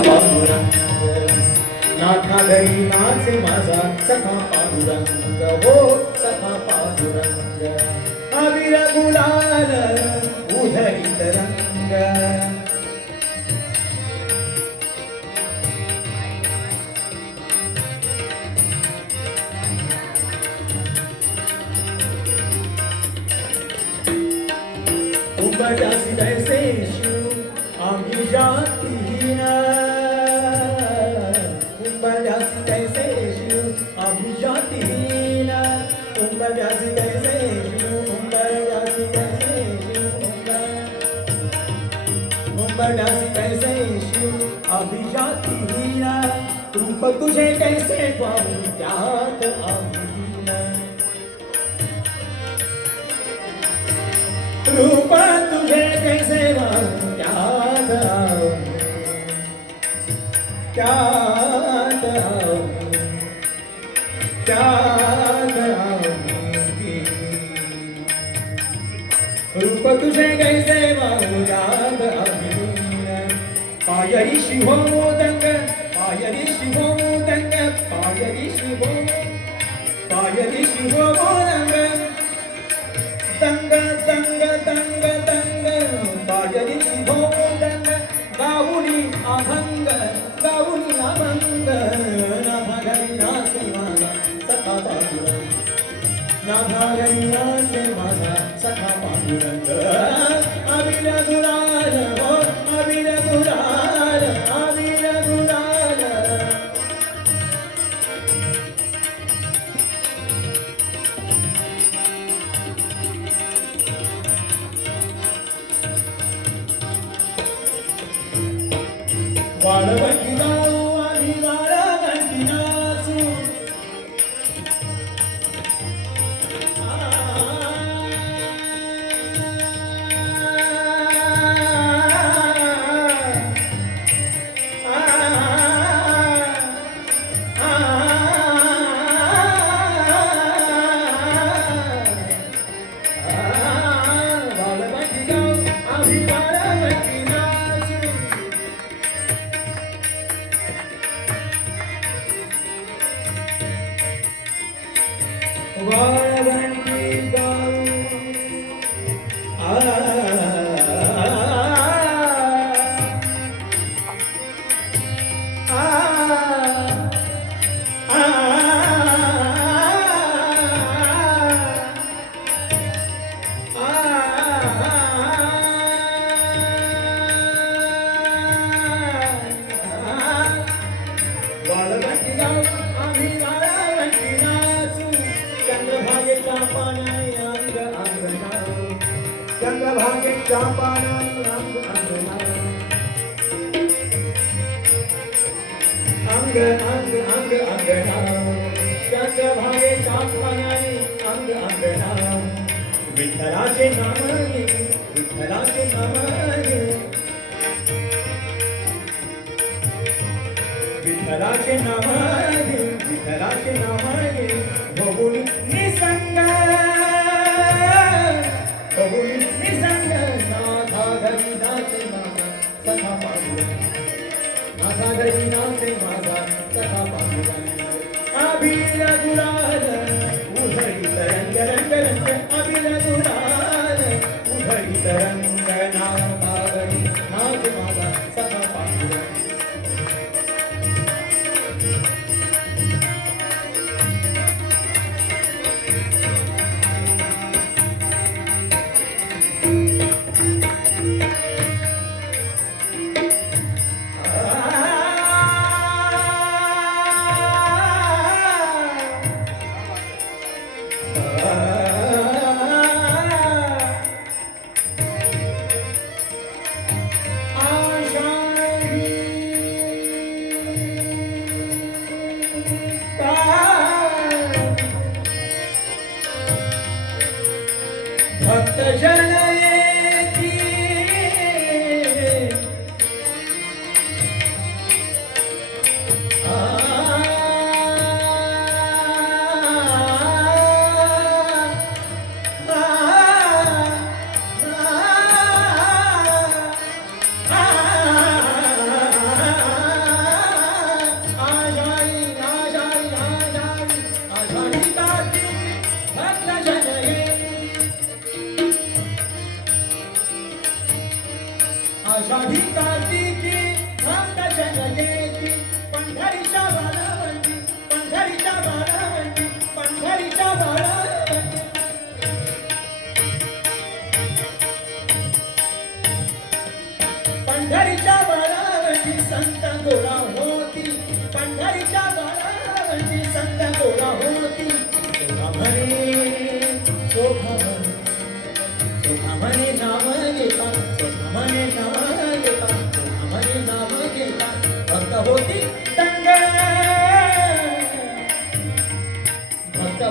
पांडुरंग नाथा घरी नाचे माझा सखा पांडुरंग हो सखा पांडुरंग अविर गुलाल उधळीत रंग उंबरठ्यासी कैसे जातीन रूप तुझे कैसे आम्ही रूप तुझे कैसे रूप तुझे कैसे मानूं क्या பாயரி சிவோதங்க பாயரி சிவோதங்க பாயரி சிவோ பாயரி சிவோதங்க தங்க தங்க தங்க தங்க பாயரி சிவோதங்க காவுடி அபங்க காவுடி அபங்க நபகரி நாசிவாதா சகா பாதுரங்க நபகரி நாசிவாதா சகா பாதுரங்க அபிநதுரா பாடுவ ah अंग अंग अंग अंग अंग नाव चंद्रभागेच्या पाण्याने अंग अंग नाम घेऊ विठ्ठलाचे नाम घेऊ विठ्ठलाचे नाम घेऊ विठ्ठलाचे नाचे माझा Thiaguinho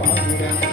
Bhagavan